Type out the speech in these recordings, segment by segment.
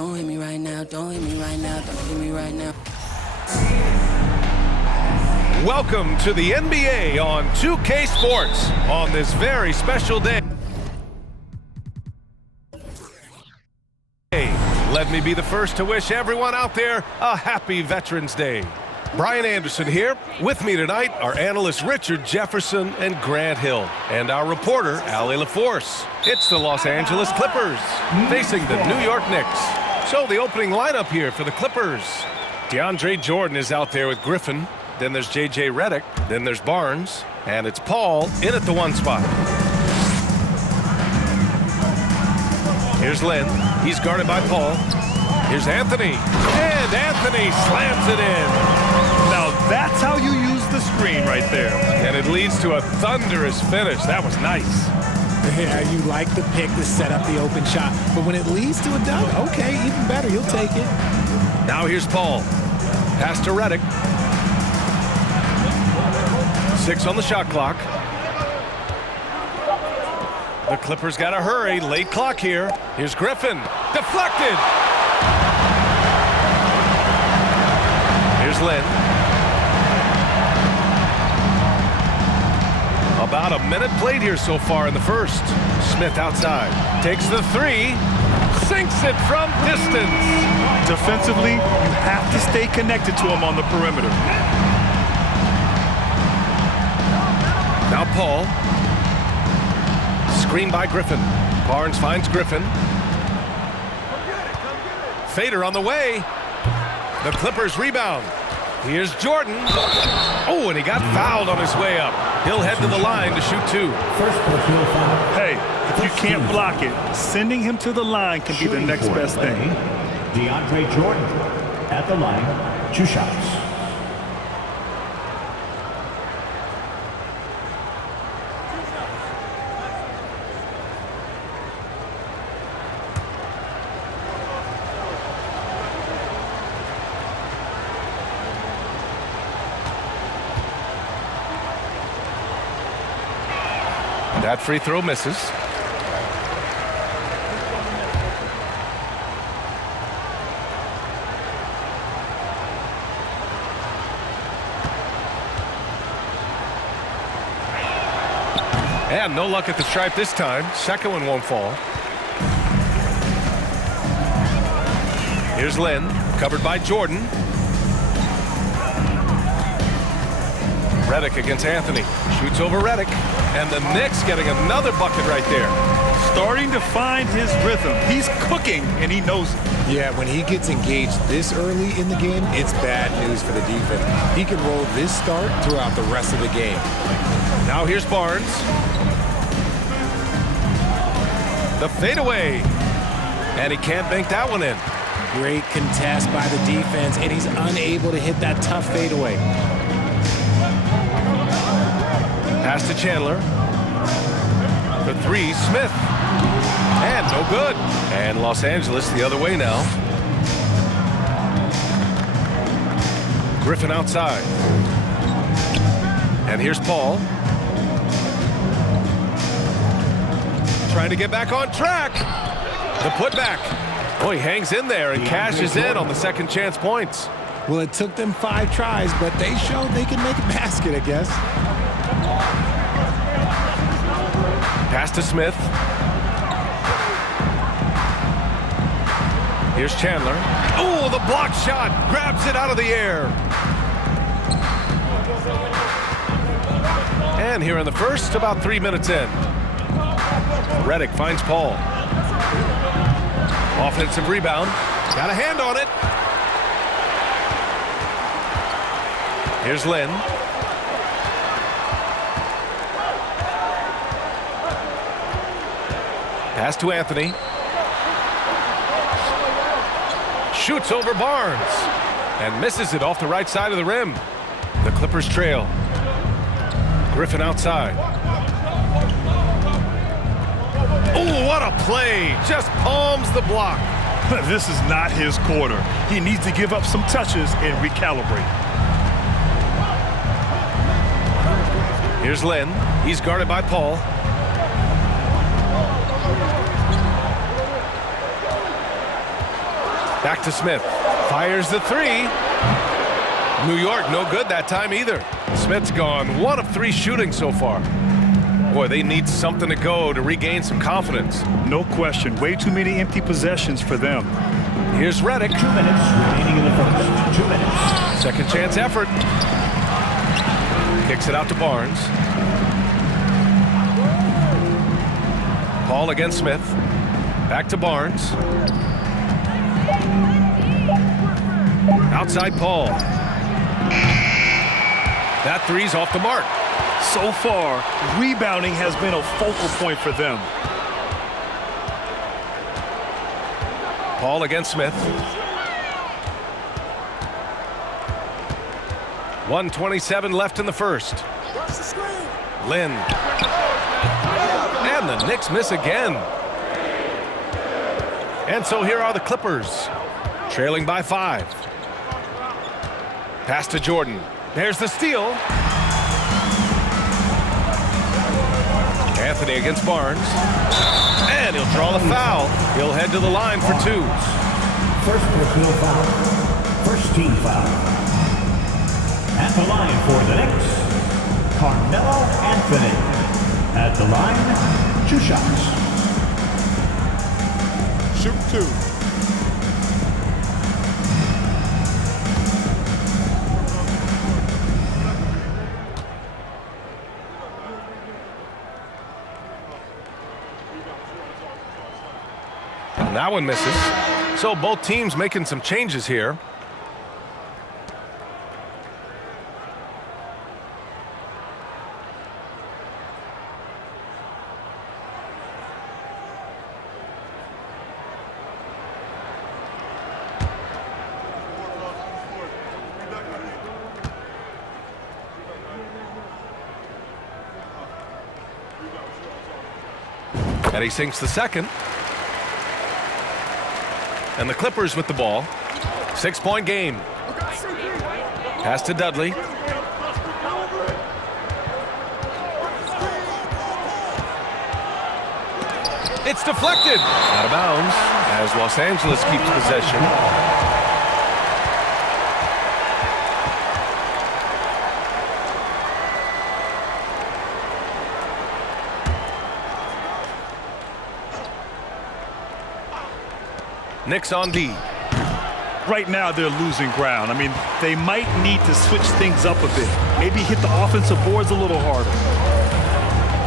Don't hit me right now, don't hit me right now, don't hit me right now. Welcome to the NBA on 2K Sports on this very special day. Let me be the first to wish everyone out there a happy Veterans Day. Brian Anderson here. With me tonight are analysts Richard Jefferson and Grant Hill, and our reporter, Allie LaForce. It's the Los Angeles Clippers facing the New York Knicks. So the opening lineup here for the Clippers. DeAndre Jordan is out there with Griffin. Then there's J.J. Redick. Then there's Barnes. And it's Paul in at the 1 spot. Here's Lynn. He's guarded by Paul. Here's Anthony. And Anthony slams it in. Now that's how you use the screen right there. And it leads to a thunderous finish. That was nice. Yeah, you like the pick to set up the open shot. But when it leads to a dunk, okay, even better. You'll take it. Now here's Paul. Pass to Redick. 6 on the shot clock. The Clippers got to hurry. Late clock here. Here's Griffin. Deflected. Here's Lynn. About a minute played here so far in the first. Smith outside. Takes the 3. Sinks it from distance. Defensively, you have to stay connected to him on the perimeter. Now Paul. Screen by Griffin. Barnes finds Griffin. Fader on the way. The Clippers rebound. Here's Jordan. Oh, and he got fouled on his way up. He'll head to the line to shoot 2. Hey, if you can't block it, sending him to the line can be the next best thing. DeAndre Jordan at the line, 2 shots. That free throw misses. And no luck at the stripe this time. Second one won't fall. Here's Lynn, covered by Jordan. Redick against Anthony. Shoots over Redick. And the Knicks getting another bucket right there. Starting to find his rhythm. He's cooking, and he knows it. Yeah, when he gets engaged this early in the game, it's bad news for the defense. He can roll this start throughout the rest of the game. Now here's Barnes. The fadeaway. And he can't bank that one in. Great contest by the defense, and he's unable to hit that tough fadeaway. Pass to Chandler. For 3, Smith. And no good. And Los Angeles the other way now. Griffin outside. And here's Paul. Trying to get back on track. The putback. Oh, he hangs in there and cashes in on the second chance points. Well, it took them 5 tries, but they showed they can make a basket, I guess. Pass to Smith. Here's Chandler. Oh, the block shot. Grabs it out of the air. And here in the first, about 3 minutes in. Redick finds Paul. Offensive rebound. Got a hand on it. Here's Lynn. Pass to Anthony. Shoots over Barnes. And misses it off the right side of the rim. The Clippers trail. Griffin outside. Oh, what a play. Just palms the block. This is not his quarter. He needs to give up some touches and recalibrate. Here's Lynn. He's guarded by Paul. Back to Smith. Fires the three. New York, no good that time either. Smith's gone 1 of 3 shooting so far. Boy, they need something to go to regain some confidence. No question. Way too many empty possessions for them. Here's Redick. 2 minutes remaining in the first. 2 minutes. Second chance effort. Kicks it out to Barnes. Paul against Smith. Back to Barnes. Outside Paul. That three's off the mark. So far, rebounding has been a focal point for them. Paul against Smith. 1:27 left in the first. Lynn. And the Knicks miss again. And so here are the Clippers, trailing by 5. Pass to Jordan. There's the steal. Anthony against Barnes. And he'll draw the foul. He'll head to the line for 2. First personal foul. First team foul. At the line for the Knicks, Carmelo Anthony. At the line, 2 shots. Shoot 2. And that one misses. So both teams making some changes here. And he sinks the second. And the Clippers with the ball. 6-point game. Pass to Dudley. It's deflected. Out of bounds as Los Angeles keeps possession. Knicks on D. Right now, they're losing ground. I mean, they might need to switch things up a bit. Maybe hit the offensive boards a little harder.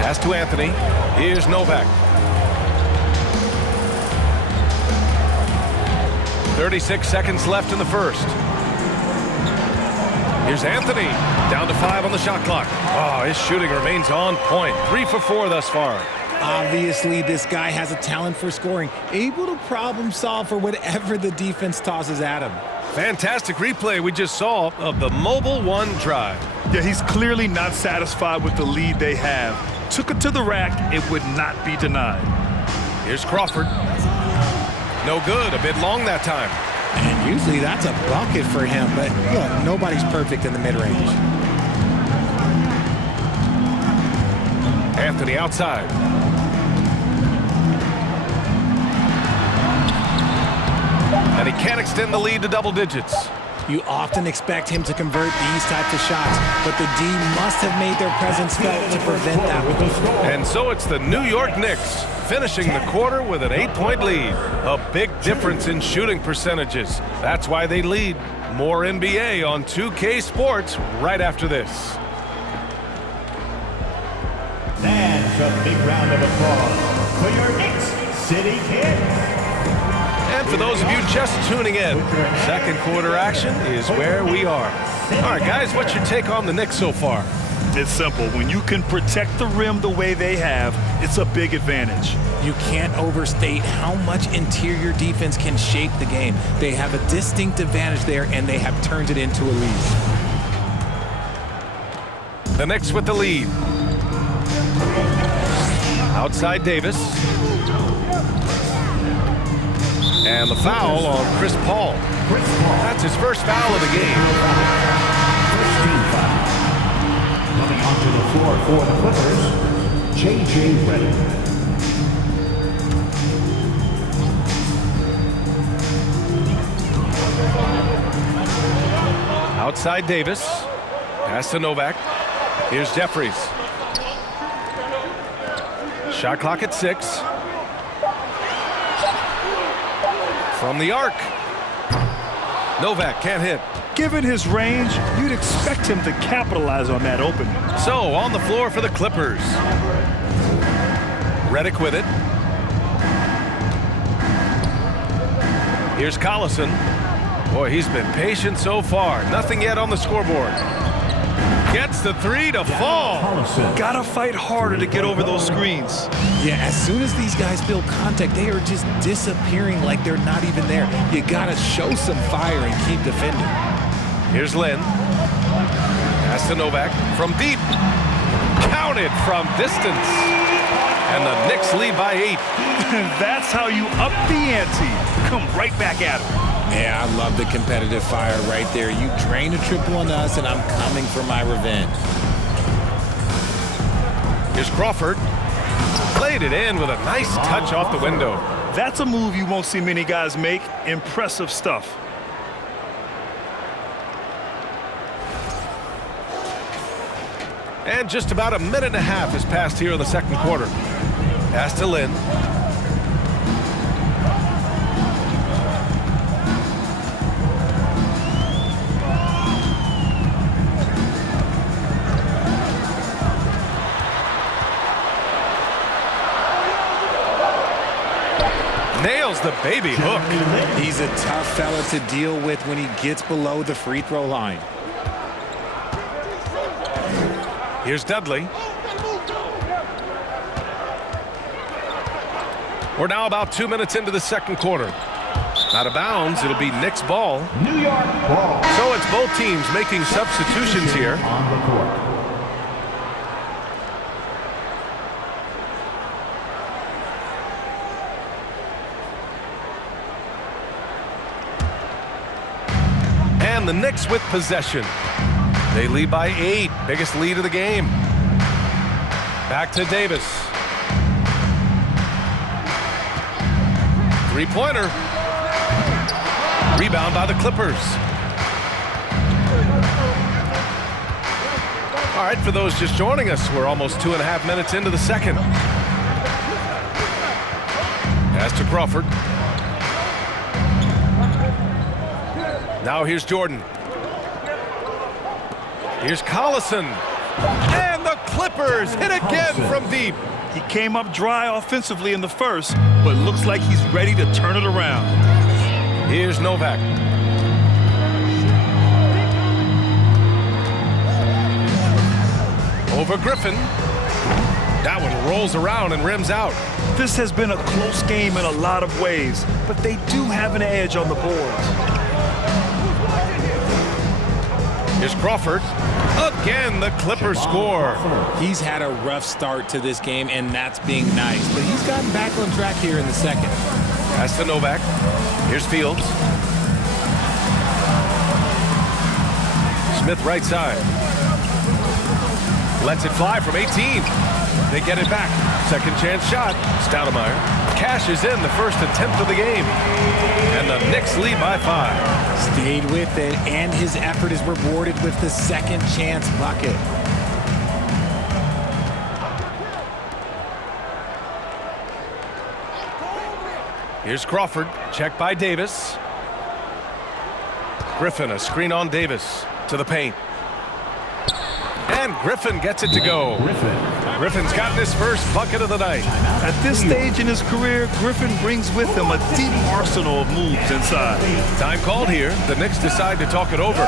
Pass to Anthony. Here's Novak. 36 seconds left in the first. Here's Anthony. Down to 5 on the shot clock. Oh, his shooting remains on point. 3 for 4 thus far. Obviously, this guy has a talent for scoring, able to problem solve for whatever the defense tosses at him. Fantastic replay we just saw of the mobile 1 drive. Yeah, he's clearly not satisfied with the lead they have. Took it to the rack, it would not be denied. Here's Crawford. No good, a bit long that time. And usually that's a bucket for him, but look, nobody's perfect in the mid-range. Anthony outside. And he can't extend the lead to double digits. You often expect him to convert these types of shots, but the D must have made their presence felt to prevent that. And so it's the New York Knicks finishing the quarter with an 8-point lead. A big difference in shooting percentages. That's why they lead. More NBA on 2K Sports right after this. And a big round of applause for your Knicks City Kids. And for those of you just tuning in, second quarter action is where we are. All right, guys, what's your take on the Knicks so far? It's simple. When you can protect the rim the way they have, it's a big advantage. You can't overstate how much interior defense can shape the game. They have a distinct advantage there, and they have turned it into a lead. The Knicks with the lead. Outside Davis. And the foul on Chris Paul. That's his first foul of the game. First team foul. Coming onto the floor for the Clippers, J.J. Redick. Outside Davis. Pass to Novak. Here's Jeffries. Shot clock at 6. From the arc. Novak can't hit. Given his range, you'd expect him to capitalize on that opening. So, on the floor for the Clippers. Redick with it. Here's Collison. Boy, he's been patient so far. Nothing yet on the scoreboard. Gets the 3 to fall. Gotta fight harder to get over those screens. Yeah, as soon as these guys feel contact, they are just disappearing like they're not even there. You gotta show some fire and keep defending. Here's Lynn. Pass to Novak from deep. Counted from distance. And the Knicks lead by 8. That's how you up the ante. Come right back at him. Yeah, I love the competitive fire right there. You drain a triple on us, and I'm coming for my revenge. Here's Crawford. Played it in with a nice touch off the window. That's a move you won't see many guys make. Impressive stuff. And just about a minute and a half has passed here in the second quarter. Pass to Lynn. Nails the baby hook. He's a tough fella to deal with when he gets below the free throw line. Here's Dudley. We're now about 2 minutes into the second quarter. Out of bounds, it'll be Knicks ball. New York ball. So it's both teams making substitutions here. On the court. And the Knicks with possession. They lead by 8. Biggest lead of the game. Back to Davis. Three-pointer. Rebound by the Clippers. All right, for those just joining us, we're almost 2.5 minutes into the second. Pass to Crawford. Now here's Jordan. Here's Collison. And the Clippers hit again from deep. He came up dry offensively in the first, but looks like he's ready to turn it around. Here's Novak. Over Griffin. That one rolls around and rims out. This has been a close game in a lot of ways, but they do have an edge on the boards. Here's Crawford. Again, the Clippers score. He's had a rough start to this game, and that's being nice. But he's gotten back on track here in the second. Pass to Novak. Here's Fields. Smith right side. Lets it fly from 18. They get it back. Second chance shot. Stoudemire cashes in the first attempt of the game. And the Knicks lead by 5. Stayed with it, and his effort is rewarded with the second chance bucket. Here's Crawford. Checked by Davis. Griffin, a screen on Davis. To the paint. And Griffin gets it to go. Griffin's gotten his first bucket of the night. At this stage in his career, Griffin brings with him a deep arsenal of moves inside. Time called here. The Knicks decide to talk it over.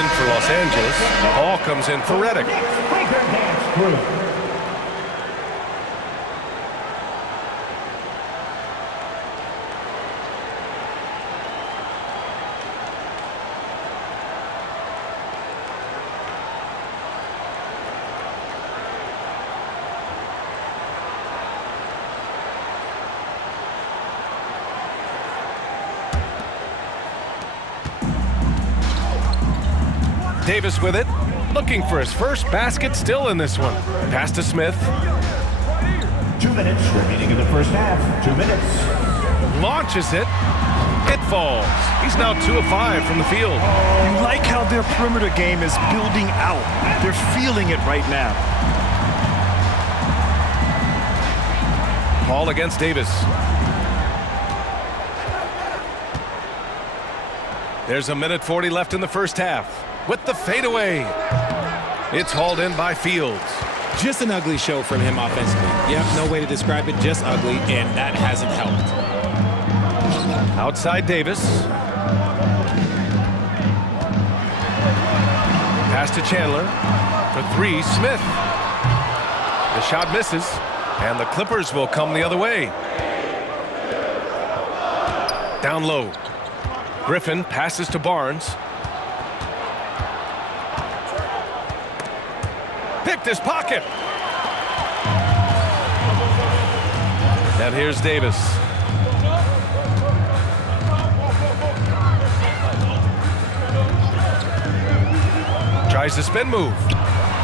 in for Los Angeles. Ball comes in for Reddick. Breaker dance crew. Davis with it, looking for his first basket, still in this one. Pass to Smith. 2 minutes remaining in the first half. 2 minutes. Launches it. It falls. He's now 2 of 5 from the field. You like how their perimeter game is building out. They're feeling it right now. Ball against Davis. There's a minute 40 left in the first half. With the fadeaway. It's hauled in by Fields. Just an ugly show from him offensively. Yep, no way to describe it, just ugly, and that hasn't helped. Outside Davis. Pass to Chandler. For 3, Smith. The shot misses, and the Clippers will come the other way. Down low. Griffin passes to Barnes. Picked his pocket. And here's Davis. Tries the spin move.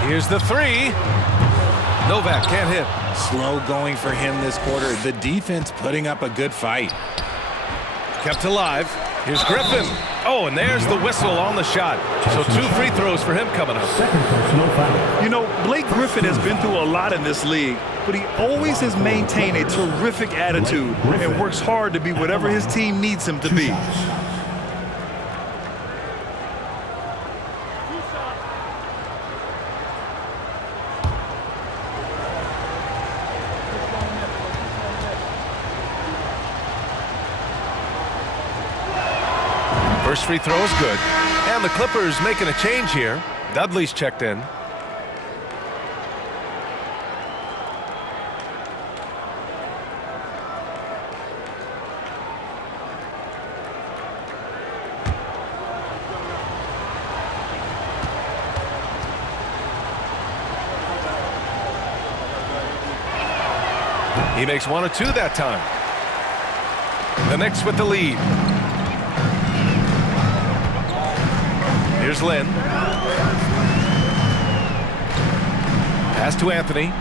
Here's the 3. Novak can't hit. Slow going for him this quarter. The defense putting up a good fight. Kept alive. Here's Griffin. Oh, and there's the whistle on the shot. So 2 free throws for him coming up. Second personal foul. You know, Blake Griffin has been through a lot in this league, but he always has maintained a terrific attitude and works hard to be whatever his team needs him to be. First free throw is good. And the Clippers making a change here. Dudley's checked in. He makes 1 of 2 that time. The Knicks with the lead. Here's Lynn. Pass to Anthony.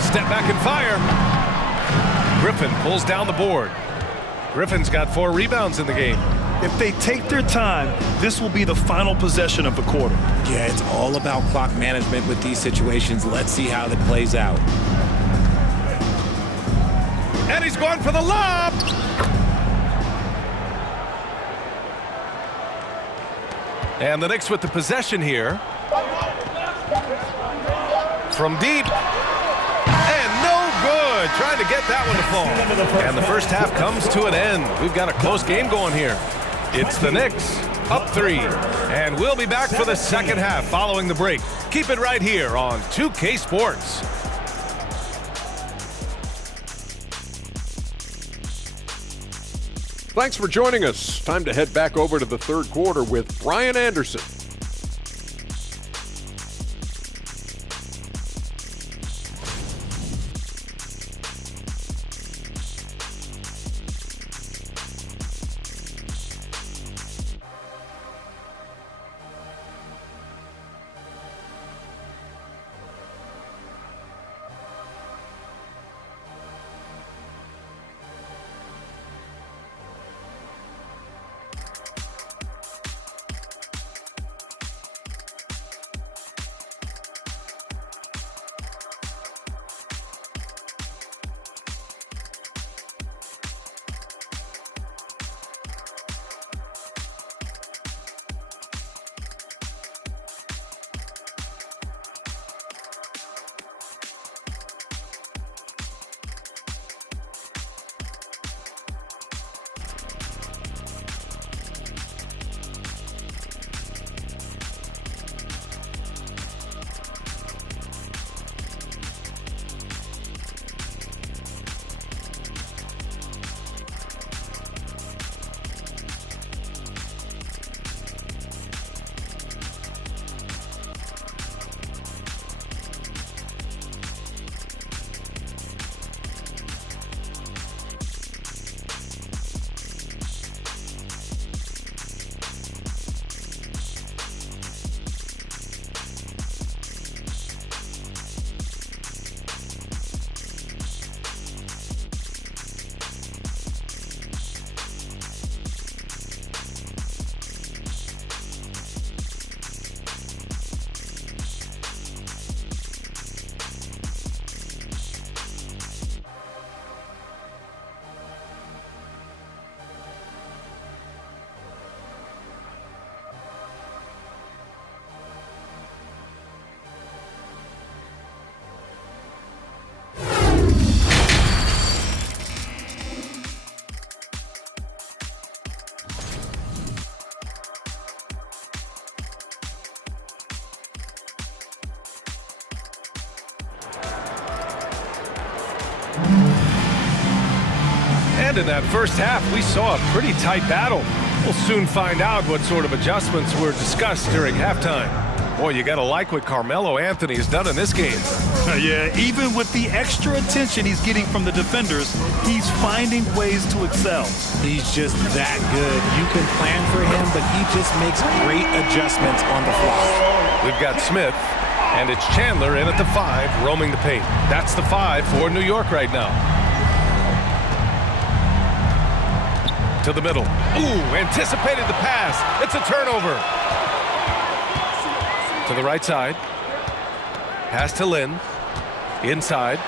Step back and fire. Griffin pulls down the board. Griffin's got 4 rebounds in the game. If they take their time, this will be the final possession of the quarter. Yeah, it's all about clock management with these situations. Let's see how that plays out. And he's going for the lob. And the Knicks with the possession here. From deep. And no good. Trying to get that one to fall. And the first half comes to an end. We've got a close game going here. It's the Knicks up 3. And we'll be back for the second half following the break. Keep it right here on 2K Sports. Thanks for joining us. Time to head back over to the third quarter with Brian Anderson. And in that first half, we saw a pretty tight battle. We'll soon find out what sort of adjustments were discussed during halftime. Boy, you gotta like what Carmelo Anthony has done in this game. Yeah, even with the extra attention he's getting from the defenders, he's finding ways to excel. He's just that good. You can plan for him, but he just makes great adjustments on the fly. We've got Smith, and it's Chandler in at the 5, roaming the paint. That's the 5 for New York right now. To the middle. Ooh, anticipated the pass. It's a turnover. To the right side. Pass to Lynn. Inside.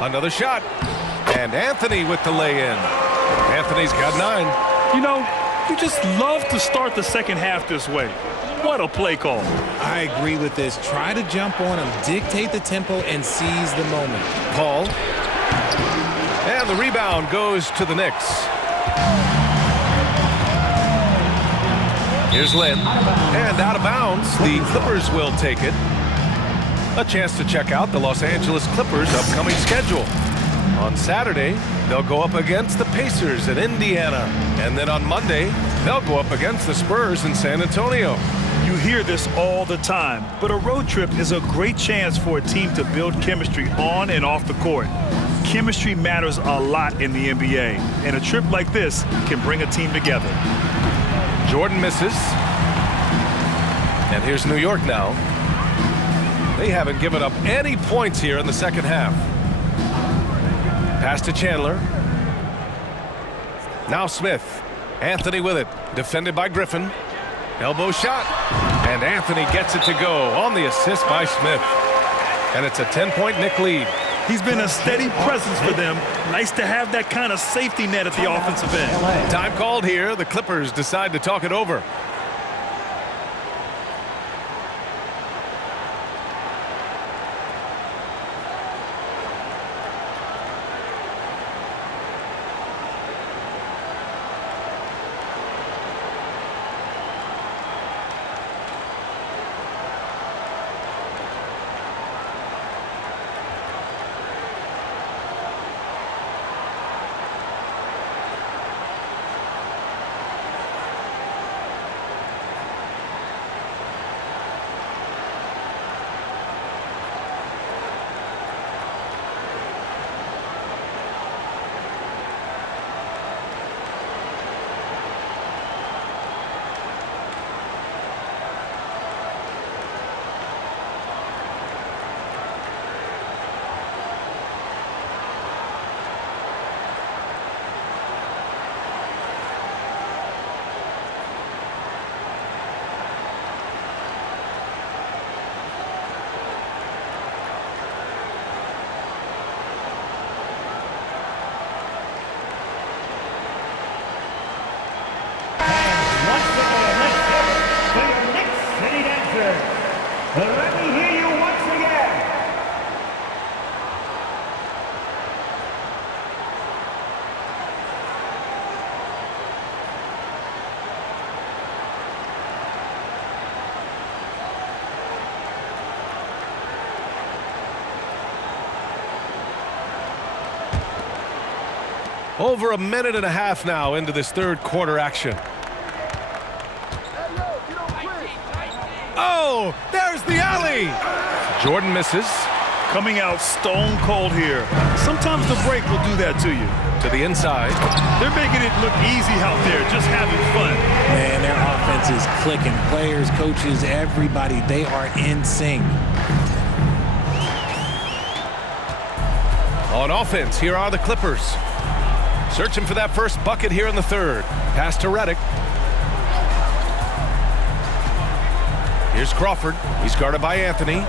Another shot. And Anthony with the lay-in. Anthony's got 9. You know, you just love to start the second half this way. What a play call. I agree with this. Try to jump on him, dictate the tempo, and seize the moment. Paul. And the rebound goes to the Knicks. Here's Lynn. And out of bounds, the Clippers will take it. A chance to check out the Los Angeles Clippers' upcoming schedule. On Saturday, they'll go up against the Pacers in Indiana. And then on Monday, they'll go up against the Spurs in San Antonio. You hear this all the time, but a road trip is a great chance for a team to build chemistry on and off the court. Chemistry matters a lot in the NBA, and a trip like this can bring a team together. Jordan misses. And here's New York now. They haven't given up any points here in the second half. Pass to Chandler. Now Smith. Anthony with it. Defended by Griffin. Elbow shot. And Anthony gets it to go on the assist by Smith. And it's a 10-point Knick lead. He's been a steady presence for them. Nice to have that kind of safety net at the offensive end. Time called here. The Clippers decide to talk it over. Let me hear you once again. Over a minute and a half now into this third quarter action. Oh, there's the alley. Jordan misses. Coming out stone cold here. Sometimes the break will do that to you. To the inside. They're making it look easy out there, just having fun. Man, their offense is clicking. Players, coaches, everybody, they are in sync. On offense, here are the Clippers. Searching for that first bucket here in the third. Pass to Redick. Here's Crawford. He's guarded by Anthony.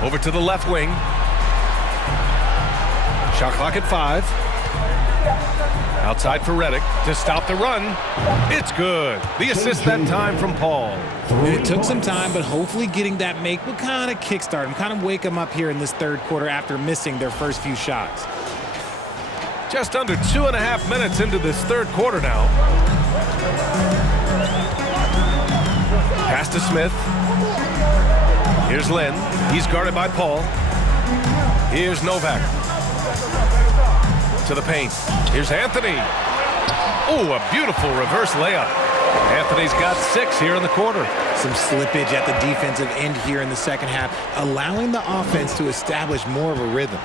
Over to the left wing. Shot clock at 5. Outside for Redick to stop the run. It's good. The assist that time from Paul. And it took some time, but hopefully getting that make will kind of kickstart him, kind of wake him up here in this third quarter after missing their first few shots. Just under 2.5 minutes into this third quarter now. Pass to Smith. Here's Lynn. He's guarded by Paul. Here's Novak. To the paint. Here's Anthony. Oh, a beautiful reverse layup. Anthony's got 6 here in the quarter. Some slippage at the defensive end here in the second half, allowing the offense to establish more of a rhythm.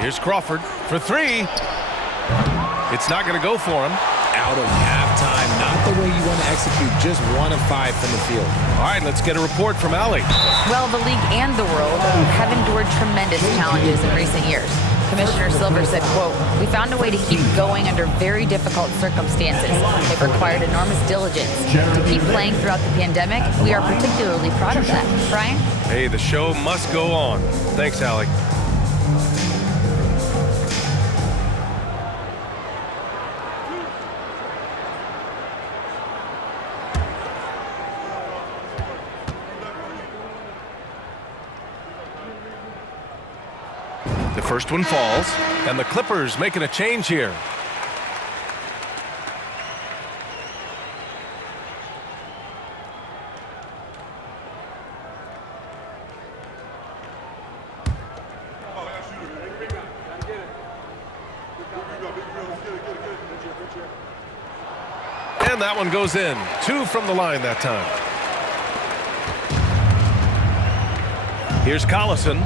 Here's Crawford for 3. It's not going to go for him. Out of halftime, not the way you want to execute, just 1 of 5 from the field. All right, let's get a report from Allie. Well, the league and the world have endured tremendous challenges in recent years. Commissioner Silver said, quote, "We found a way to keep going under very difficult circumstances. It required enormous diligence. To keep playing throughout the pandemic, we are particularly proud of that." Brian? Hey, the show must go on. Thanks, Allie. The first one falls, and the Clippers making a change here. And that one goes in. 2 from the line that time. Here's Collison.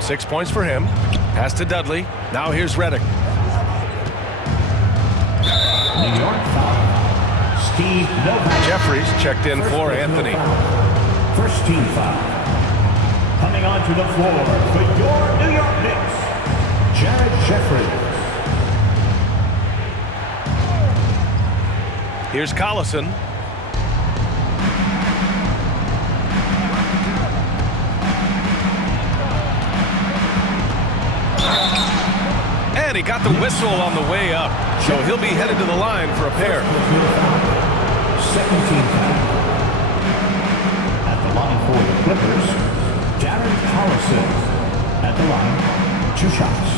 6 points for him. Pass to Dudley. Now here's Redick. New York foul. Steve Novak. Jeffries checked in for Anthony. First team foul. Coming onto the floor for your New York Knicks, Jared Jeffries. Here's Collison. And he got the whistle on the way up, so he'll be headed to the line for a pair. Second team foul. At the line for the Clippers, Darren Collison. At the line, 2 shots.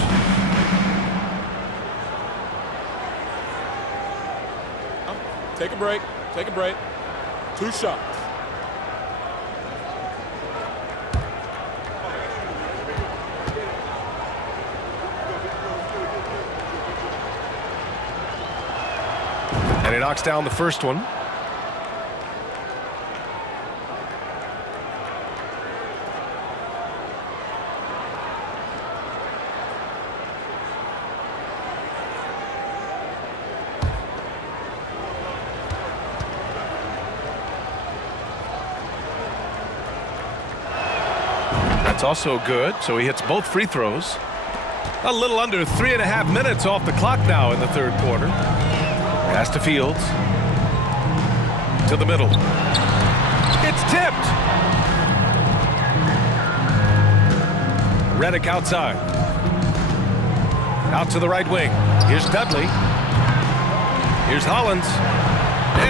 Take a break. Take a break. 2 shots. And he knocks down the first one. That's also good, so he hits both free throws. A little under 3.5 minutes off the clock now in the third quarter. Pass to Fields. To the middle. It's tipped. Redick outside. Out to the right wing. Here's Dudley. Here's Hollins.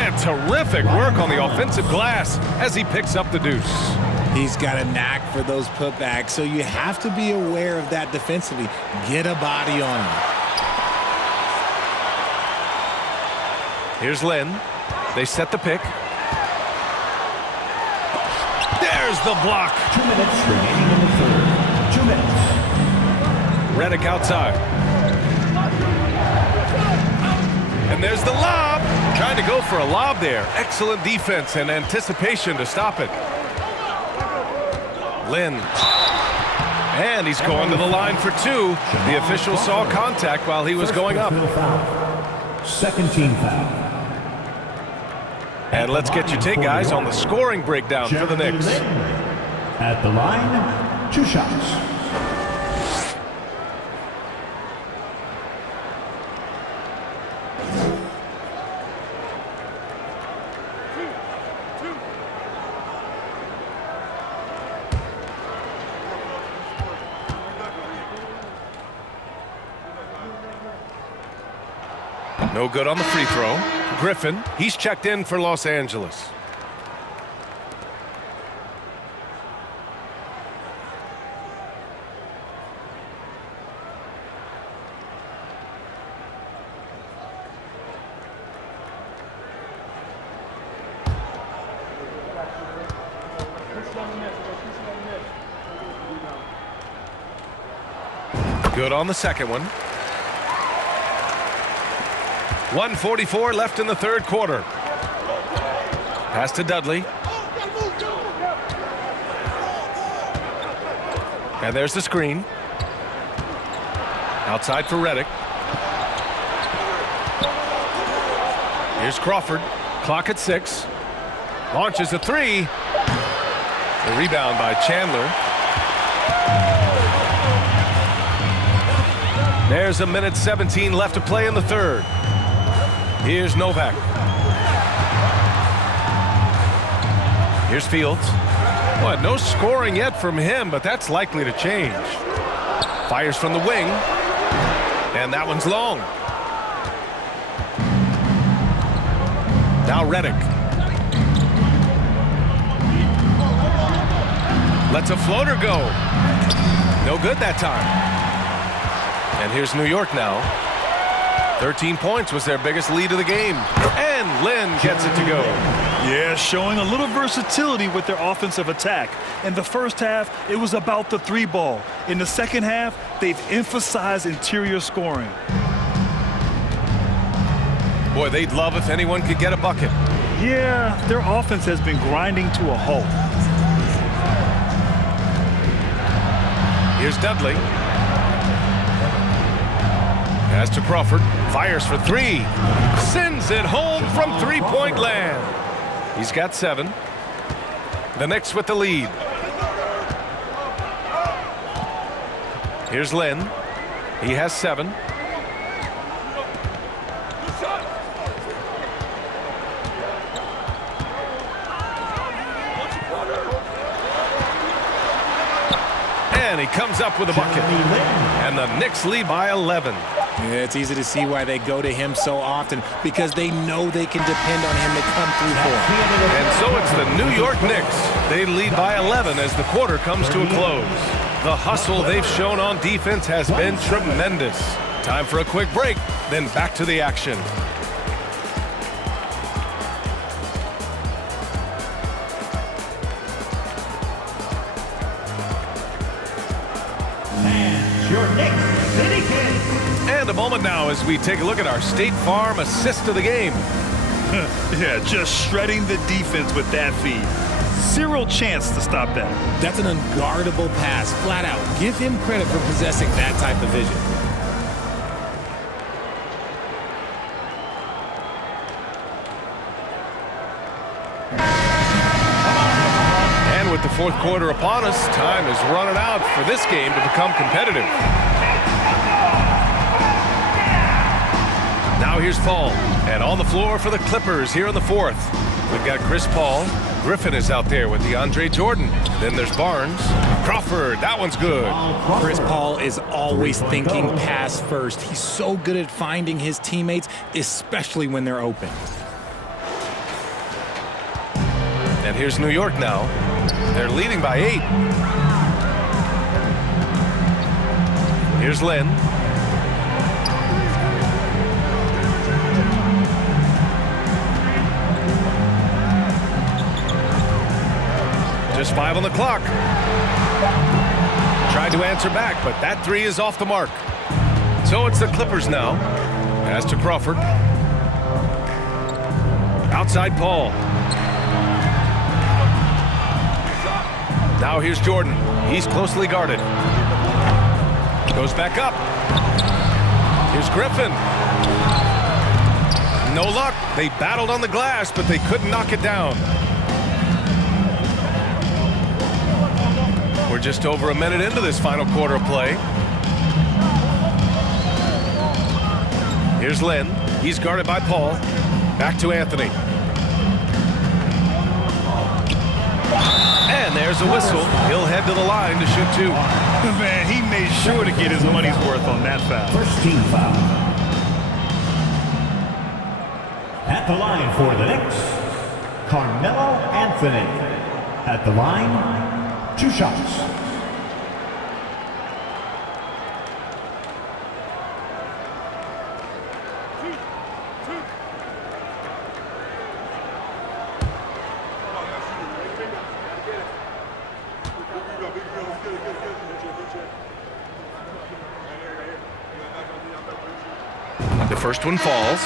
And terrific work on the offensive glass as he picks up the deuce. He's got a knack for those putbacks, so you have to be aware of that defensively. Get a body on him. Here's Lynn. They set the pick. There's the block. 2 minutes remaining in the third. 2 minutes. Redick outside. And there's the lob. Trying to go for a lob there. Excellent defense and anticipation to stop it. Lynn. And he's going to the line for 2. The official saw contact while he was going up. Second team foul. And let's get your take, guys, on the scoring breakdown for the Knicks. At the line, 2 shots. No good on the free throw. Griffin, he's checked in for Los Angeles. Good on the second one. 1:44 left in the third quarter. Pass to Dudley. And there's the screen. Outside for Redick. Here's Crawford. Clock at 6. Launches a 3. The rebound by Chandler. There's a minute 17 left to play in the third. Here's Novak. Here's Fields. Well, no scoring yet from him, but that's likely to change. Fires from the wing. And that one's long. Now Redick. Lets a floater go. No good that time. And here's New York now. 13 points was their biggest lead of the game. And Lynn gets it to go. Yeah, showing a little versatility with their offensive attack. In the first half, it was about the 3 ball. In the second half, they've emphasized interior scoring. Boy, they'd love if anyone could get a bucket. Yeah, their offense has been grinding to a halt. Here's Dudley. Pass to Crawford. Fires for 3. Sends it home from three-point land. He's got 7. The Knicks with the lead. Here's Lynn. He has 7. And he comes up with a bucket. And the Knicks lead by 11. Yeah, it's easy to see why they go to him so often, because they know they can depend on him to come through for them. And so it's the New York Knicks. They lead by 11 as the quarter comes to a close. The hustle they've shown on defense has been tremendous. Time for a quick break, then back to the action. Your Knicks City Kid. And a moment now as we take a look at our State Farm assist of the game. Yeah, just shredding the defense with that feed. Zero chance to stop that. That's an unguardable pass, flat out. Give him credit for possessing that type of vision. And with the fourth quarter upon us, time is running out for this game to become competitive. Now here's Paul, and on the floor for the Clippers here in the fourth. We've got Chris Paul. Griffin is out there with DeAndre Jordan. Then there's Barnes. Crawford, that one's good. Chris Paul is always thinking pass first. He's so good at finding his teammates, especially when they're open. And here's New York now. They're leading by 8. Here's Lynn. Just 5 on the clock. Tried to answer back, but that 3 is off the mark. So it's the Clippers now. Pass to Crawford. Outside Paul. Now here's Jordan. He's closely guarded. Goes back up. Here's Griffin. No luck. They battled on the glass, but they couldn't knock it down. We're just over a minute into this final quarter of play. Here's Lynn. He's guarded by Paul. Back to Anthony. And there's a whistle. He'll head to the line to shoot 2. Man, he made sure to get his money's worth on that foul. First team foul. At the line for the Knicks, Carmelo Anthony. At the line, 2 shots. The first one falls.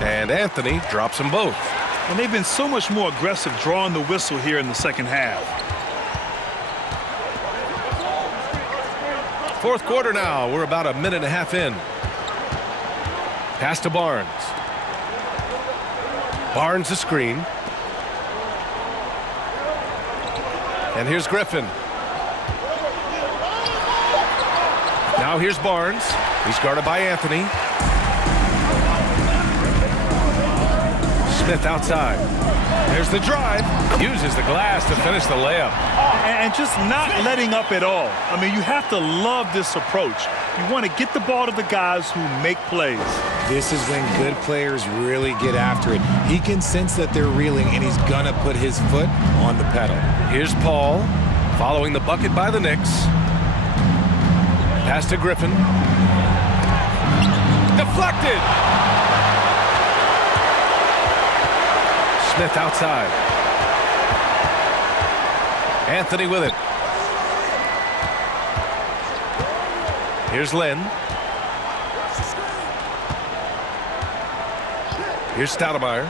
And Anthony drops them both. And they've been so much more aggressive drawing the whistle here in the second half. Fourth quarter now. We're about a minute and a half in. Pass to Barnes. Barnes the screen. And here's Griffin. Now here's Barnes. He's guarded by Anthony. Smith outside. There's the drive. Uses the glass to finish the layup. And just not letting up at all. I mean, you have to love this approach. You want to get the ball to the guys who make plays. This is when good players really get after it. He can sense that they're reeling, and he's going to put his foot on the pedal. Here's Paul, following the bucket by the Knicks. Pass to Griffin. Deflected! Smith outside. Anthony with it. Here's Lynn. Here's Stoudemire.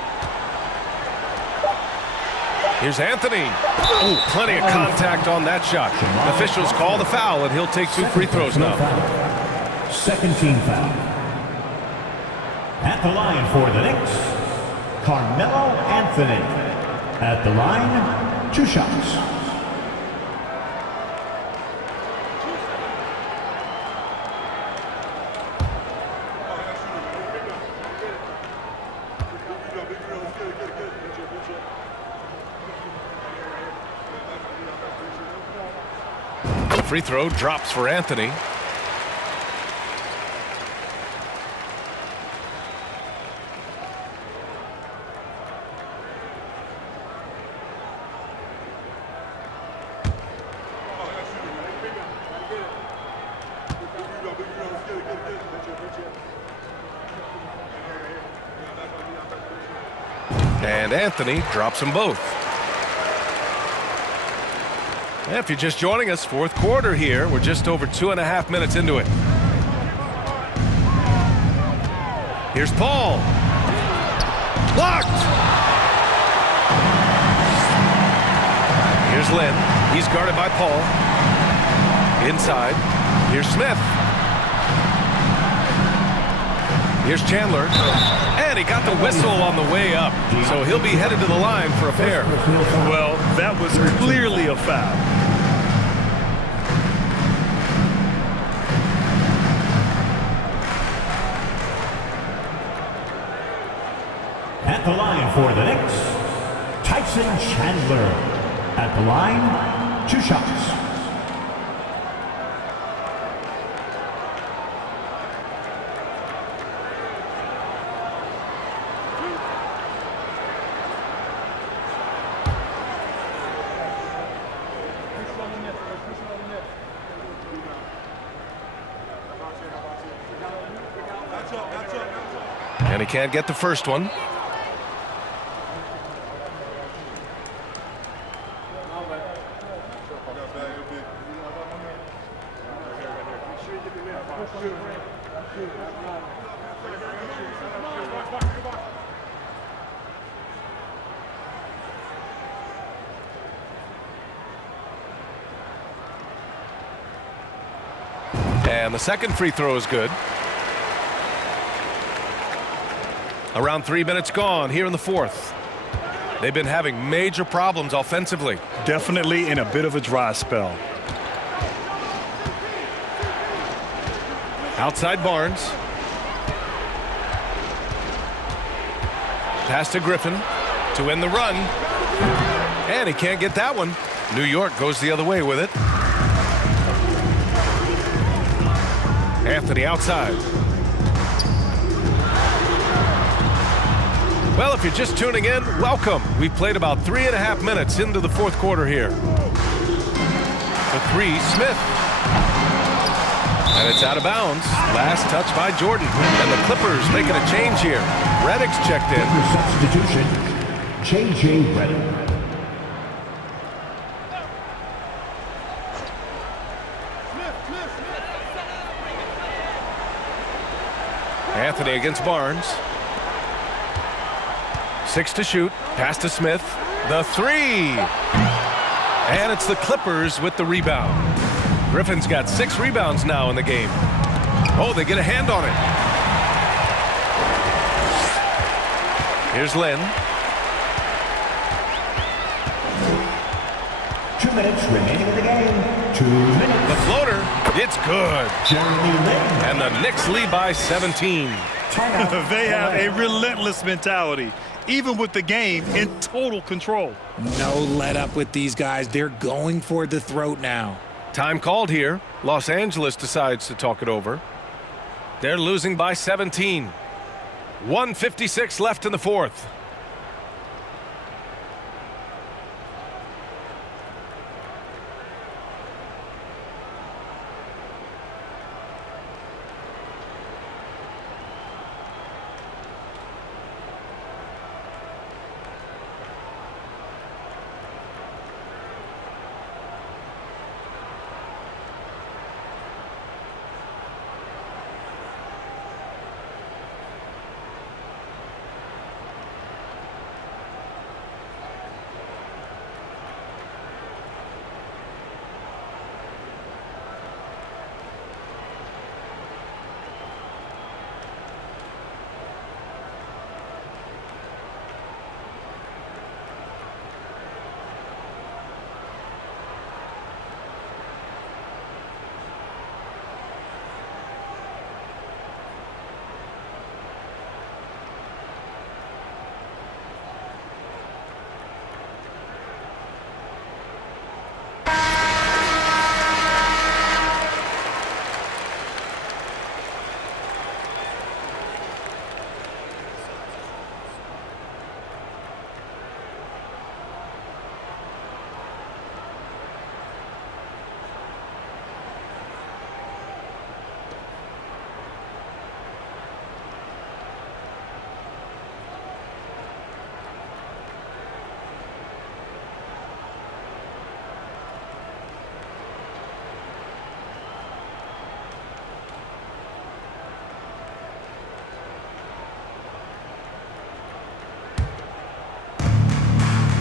Here's Anthony. Ooh, plenty of contact on that shot. Officials call the foul, and he'll take 2 free throws now. Second team foul. At the line for the Knicks, Carmelo Anthony. At the line, 2 shots. Free throw drops for Anthony. And Anthony drops them both. If you're just joining us, fourth quarter here. We're just over 2.5 minutes into it. Here's Paul. Blocked! Here's Lynn. He's guarded by Paul. Inside. Here's Smith. Here's Chandler. And he got the whistle on the way up. So he'll be headed to the line for a pair. Well, that was clearly a foul. At the line for the Knicks, Tyson Chandler. At the line, 2 shots. And he can't get the first one. And the second free throw is good. Around 3 minutes gone here in the fourth. They've been having major problems offensively. Definitely in a bit of a dry spell. Outside Barnes. Pass to Griffin to end the run. And he can't get that one. New York goes the other way with it. Anthony outside. Well, if you're just tuning in, welcome. We've played about 3.5 minutes into the fourth quarter here. The three, Smith. And it's out of bounds. Last touch by Jordan. And the Clippers making a change here. Redick's checked in. Substitution, J.J. Redick. Anthony against Barnes. 6 to shoot. Pass to Smith. The three. And it's the Clippers with the rebound. Griffin's got 6 rebounds now in the game. Oh, they get a hand on it. Here's Lynn. 2 minutes remaining in the game. 2 minutes. The floater. It's good. Jeremy Lin. And the Knicks lead by 17. They have a relentless mentality, even with the game in total control. No let up with these guys. They're going for the throat now. Time called here. Los Angeles decides to talk it over. They're losing by 17. 1:56 left in the fourth.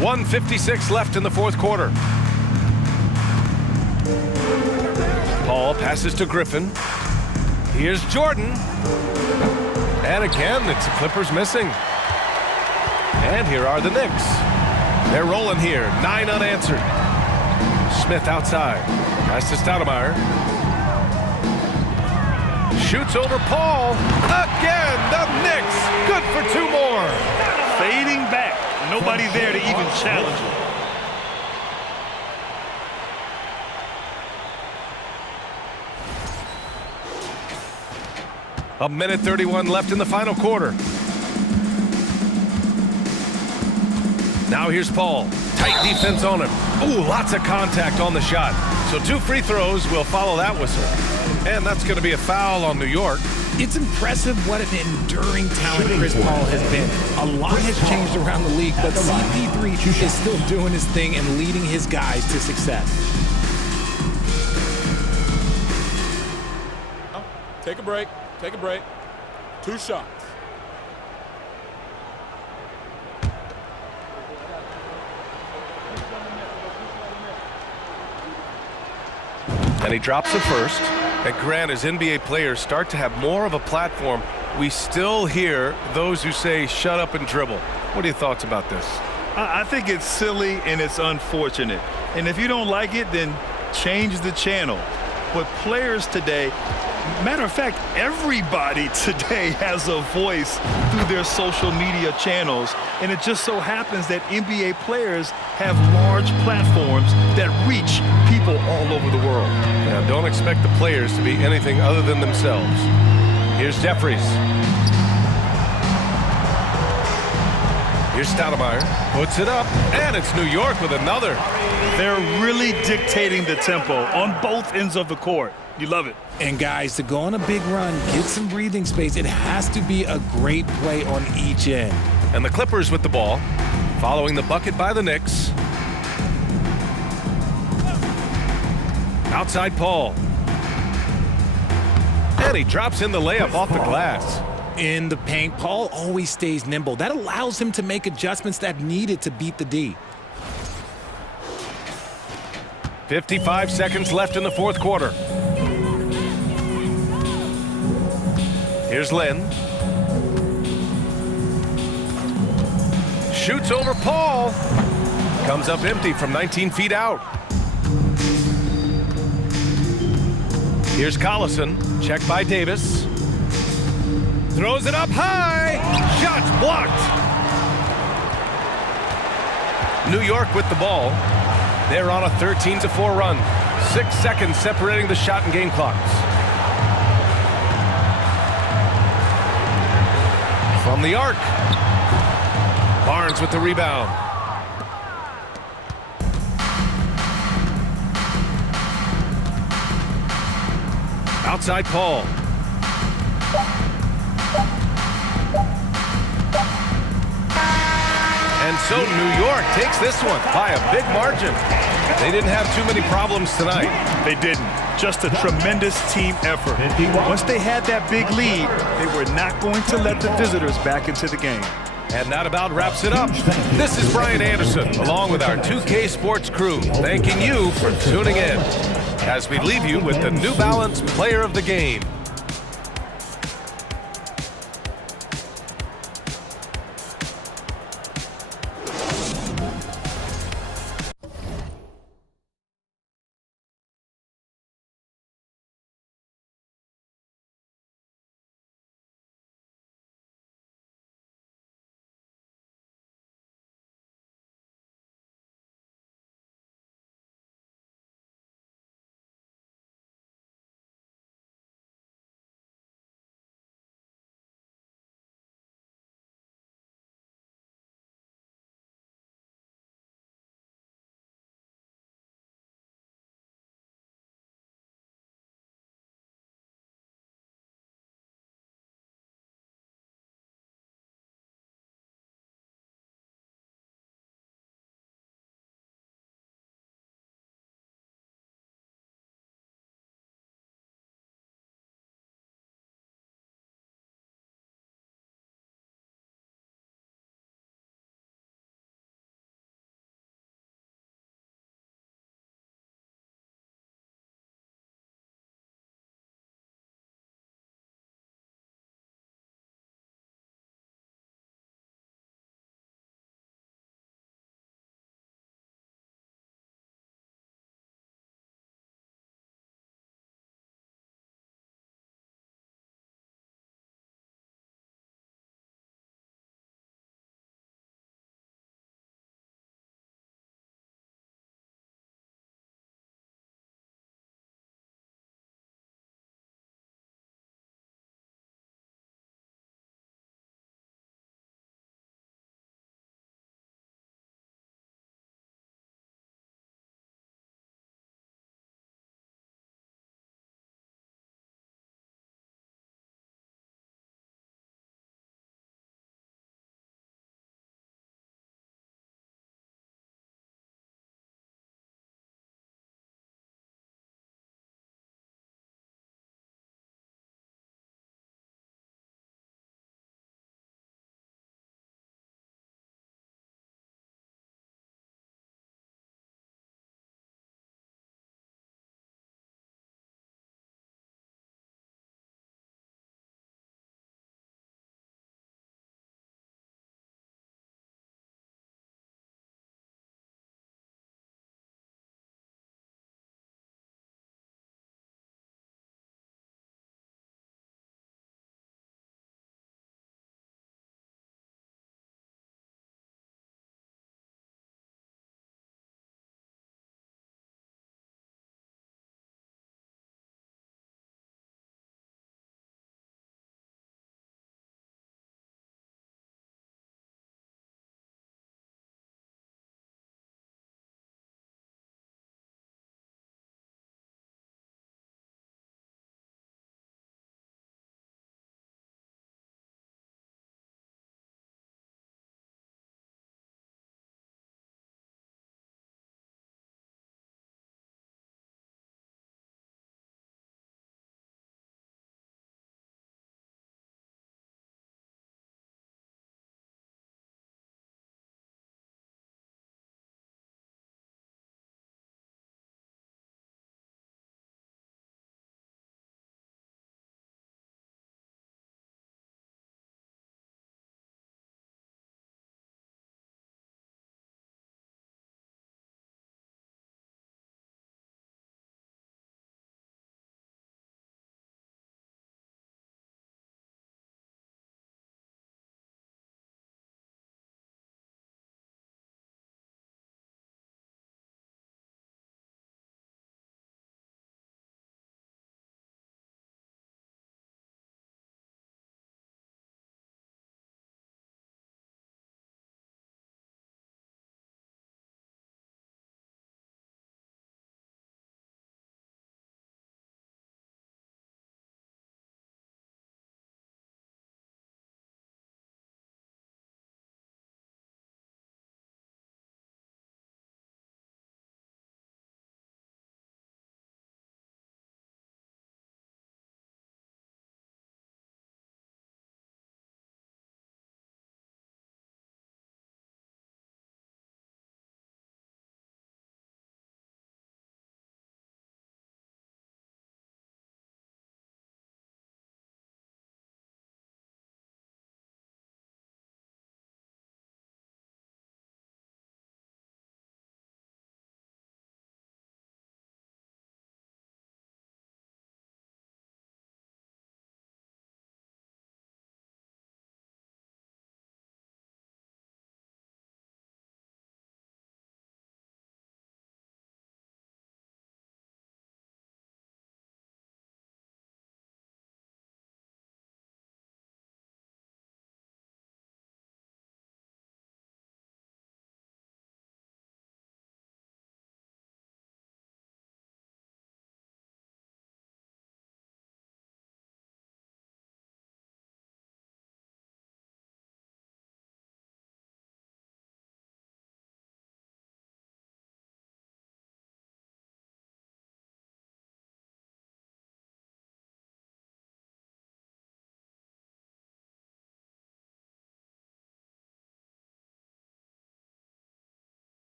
.156 left in the fourth quarter. Paul passes to Griffin. Here's Jordan. And again, it's the Clippers missing. And here are the Knicks. They're rolling here, 9 unanswered. Smith outside. Pass to Stoudemire. Shoots over Paul. Again, the Knicks. Good for 2 more. Fading back. Nobody there to even challenge him. A minute 31 left in the final quarter. Now here's Paul. Tight defense on him. Ooh, lots of contact on the shot. So 2 free throws will follow that whistle. And that's going to be a foul on New York. It's impressive what an enduring talent Chris Paul has been. A lot has changed around the league, but CP3 is still doing his thing and leading his guys to success. Take a break. Take a break. 2 shots. And he drops the first. And Grant, as NBA players start to have more of a platform, we still hear those who say, shut up and dribble. What are your thoughts about this? I think it's silly and it's unfortunate. And if you don't like it, then change the channel. But players today, matter of fact, everybody today has a voice through their social media channels. And it just so happens that NBA players have large platforms that reach people all over the world. Now, don't expect the players to be anything other than themselves. Here's Jeffries. Here's Stoudemire, puts it up, and it's New York with another. They're really dictating the tempo on both ends of the court. You love it. And guys, to go on a big run, get some breathing space, it has to be a great play on each end. And the Clippers with the ball, following the bucket by the Knicks. Outside Paul. And he drops in the layup off the glass. In the paint, Paul always stays nimble. That allows him to make adjustments that needed to beat the D. 55 seconds left in the fourth quarter. Here's Lynn. Shoots over Paul. Comes up empty from 19 feet out. Here's Collison. Check by Davis. Throws it up high. Shot's blocked. New York with the ball. They're on a 13-4 run. 6 seconds separating the shot and game clocks. From the arc. Barnes with the rebound. Outside Paul. And so New York takes this one by a big margin. They didn't have too many problems tonight. They didn't. Just a tremendous team effort. Once they had that big lead, they were not going to let the visitors back into the game. And that about wraps it up. This is Brian Anderson, along with our 2K Sports crew, thanking you for tuning in as we leave you with the New Balance Player of the Game.